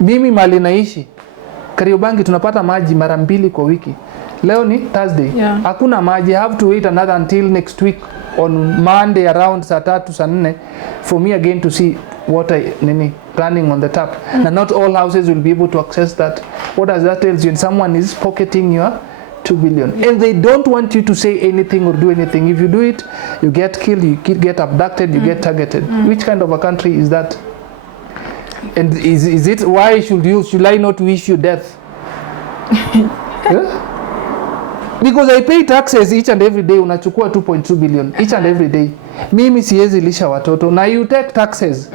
Mimi mali naishi Kariobangi tunapata maji mara 2 kwa wiki. Leo ni Thursday. Hakuna maji. I have to wait another until next week on Monday around saa 3 saa 4 for me again to see water running on the tap. And not all houses will be able to access that. What does that tell you? And someone is pocketing your 2 billion. And they don't want you to say anything or do anything. If you do it, you get killed, you get abducted, you get targeted. Which kind of a country is that? And is it, why should I not wish you death? Because I pay taxes each and every day. Unachukua 2.2 billion each and every day. Mimi siwezi lisha watoto. Now you take taxes.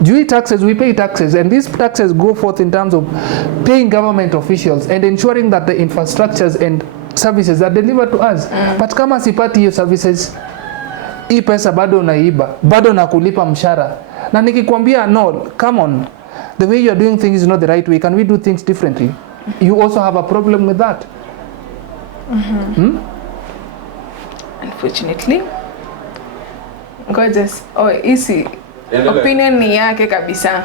Due taxes, we pay taxes. And these taxes go forth in terms of paying government officials and ensuring that the infrastructures and services are delivered to us. But kama sipati hiyo services, hii pesa bado naiba, bado nakulipa mshahara. Na nikikwambia no, come on. The way you are doing things is not the right way. Can we do things differently? You also have a problem with that. Unfortunately, gorgeous. Easy. Opinion ni yake kabisa.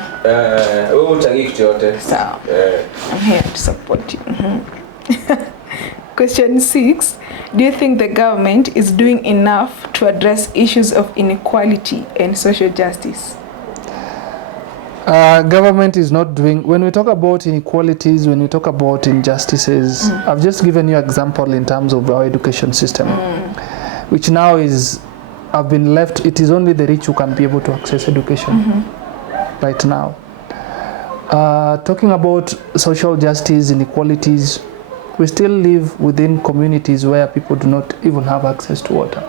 Wewe utaki kitu yote. Sawa. I'm here to support you. Question 6. Do you think the government is doing enough to address issues of inequality and social justice? Government is not doing, when we talk about inequalities, when we talk about injustices, I've just given you an example in terms of our education system, which now is, I've been left, it is only the rich who can be able to access education right now. Talking about social justice, inequalities, we still live within communities where people do not even have access to water.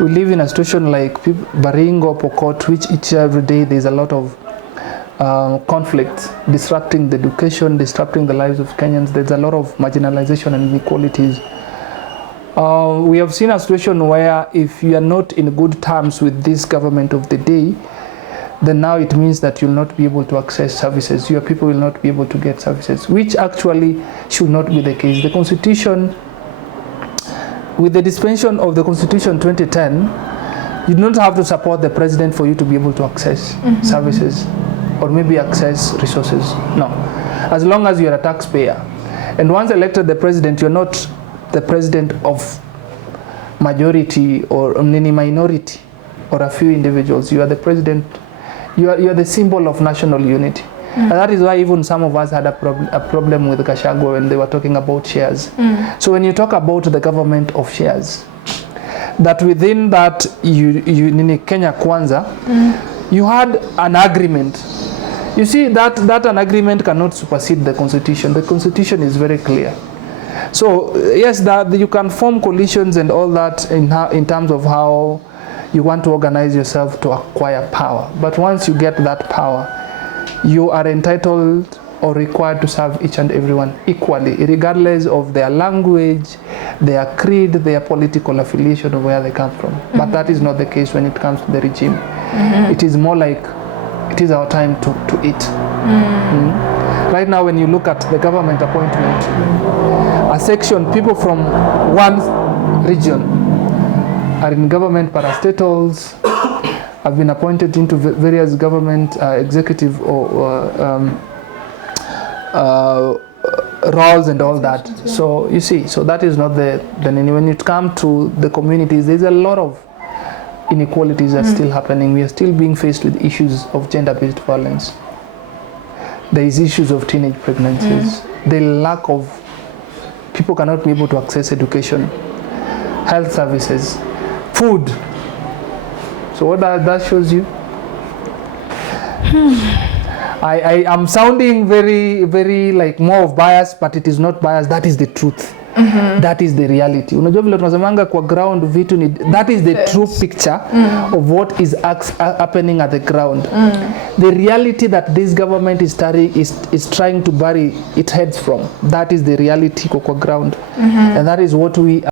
We live in a situation like Baringo, Pokot, which each every day there's a lot of conflicts, disrupting the education, disrupting the lives of Kenyans. There's a lot of marginalization and inequalities. We have seen a situation where if you are not in good terms with this government of the day, then now it means that you'll not be able to access services. Your people will not be able to get services, which actually should not be the case. The Constitution, with the dispensation of the Constitution 2010, you do not have to support the president for you to be able to access services or maybe access resources. No. As long as you're a taxpayer. And once elected the president, you're not the president of majority or any minority or a few individuals. You are the president. You are the symbol of national unity. And that is why even some of us had a problem with Gachagua when they were talking about shares. So when you talk about the government of shares, that within that Kenya Kwanza, you had an agreement. You see that an agreement cannot supersede the Constitution. The Constitution is very clear. So yes, that you can form coalitions and all that in terms of how you want to organize yourself to acquire power. But once you get that power, you are entitled or required to serve each and everyone equally, regardless of their language, their creed, their political affiliation, or where they come from. But that is not the case when it comes to the regime. It is more like it is our time to eat. Right now, when you look at the government appointment, a section, people from one region are in government parastatals, have been appointed into various government executive or roles and all that. So you see, so that is not when it comes to the communities, there's a lot of inequalities that are still happening. We are still being faced with issues of gender-based violence. There is issues of teenage pregnancies. The lack of people cannot be able to access education, health services, food. So what that shows you? I am sounding very, very like more of bias, but it is not bias. That is the truth. That is the reality. Unajua vile tunasemanga kwa ground vitu ni, that is the true picture of what is happening at the ground. The reality that this government is trying to bury its heads from. That is the reality kwa ground. And that is what we